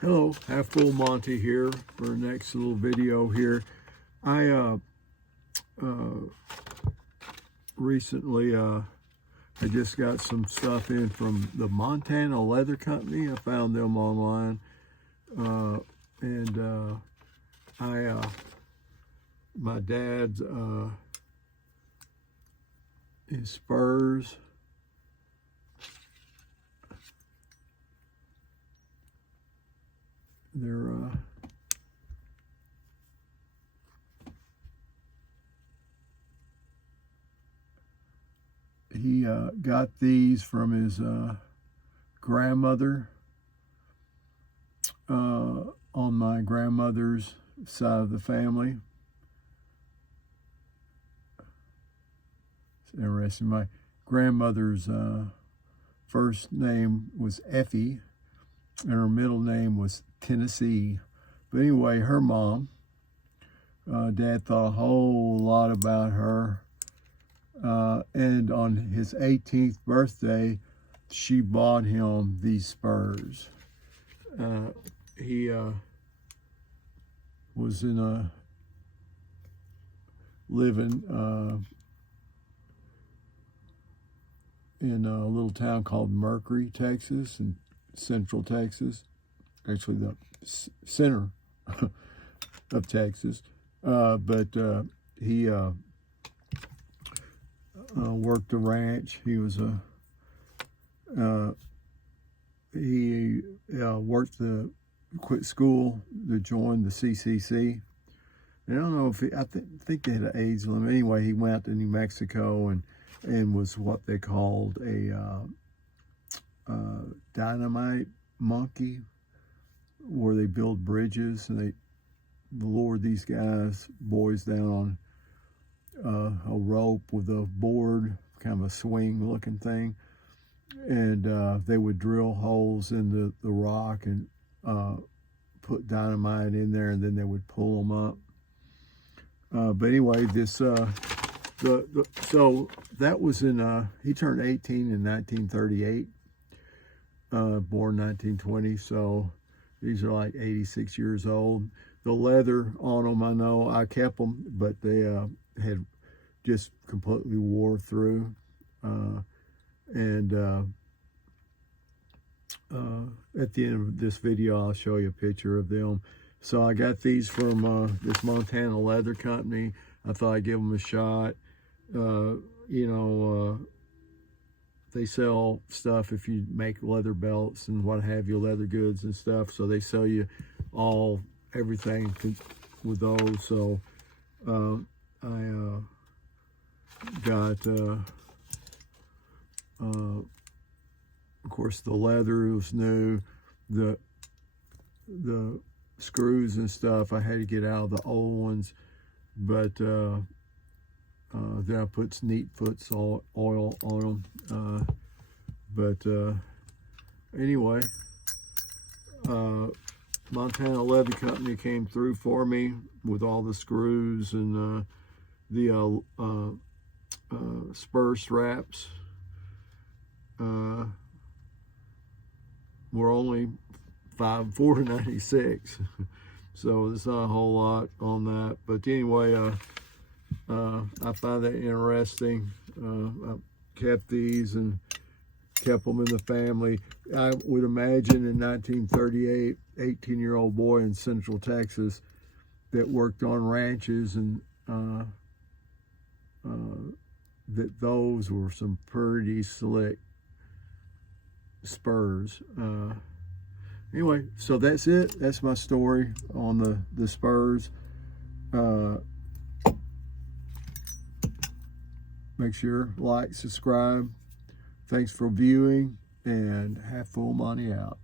Hello, Half Full Monty here for the next little video here. I recently I just got some stuff in from the Montana Leather Company. I found them online, and my dad's his spurs. They're he got these from his grandmother on my grandmother's side of the family. It's interesting. My grandmother's first name was Effie, and her middle name was Tennessee. But anyway, her mom, Dad thought a whole lot about her. And on his 18th birthday, she bought him these spurs. He was living in a little town called Mercury, Texas, in Central Texas. Actually, the center of Texas. But he worked the ranch. He was quit school to join the CCC. And I don't know if I think they had an age limit. Anyway, he went out to New Mexico and was what they called a dynamite monkey, where they build bridges, and they lowered these boys down on a rope with a board, kind of a swing looking thing, and they would drill holes in the rock and put dynamite in there, and then they would pull them up. But anyway, this so that was in he turned 18 in 1938, born 1920, so these are like 86 years old. The leather on them, I know I kept them, but they had just completely wore through. And at the end of this video, I'll show you a picture of them. So I got these from this Montana Leather Company. I thought I'd give them a shot. They sell stuff if you make leather belts and what have you, leather goods and stuff. So they sell you everything with those. So I got, of course, the leather was new. The screws and stuff, I had to get out of the old ones, but then I put Neat Foot's oil on them. Anyway, Montana Leather Company came through for me with all the screws and the spur straps. Were only $4.96, so there's not a whole lot on that. But anyway, I find that interesting. I kept these and kept them in the family. I would imagine in 1938, 18-year-old boy in Central Texas that worked on ranches, and that those were some pretty slick spurs. Anyway, so that's it. That's my story on the spurs. Make sure, like, subscribe. Thanks for viewing, and Half Full Monty out.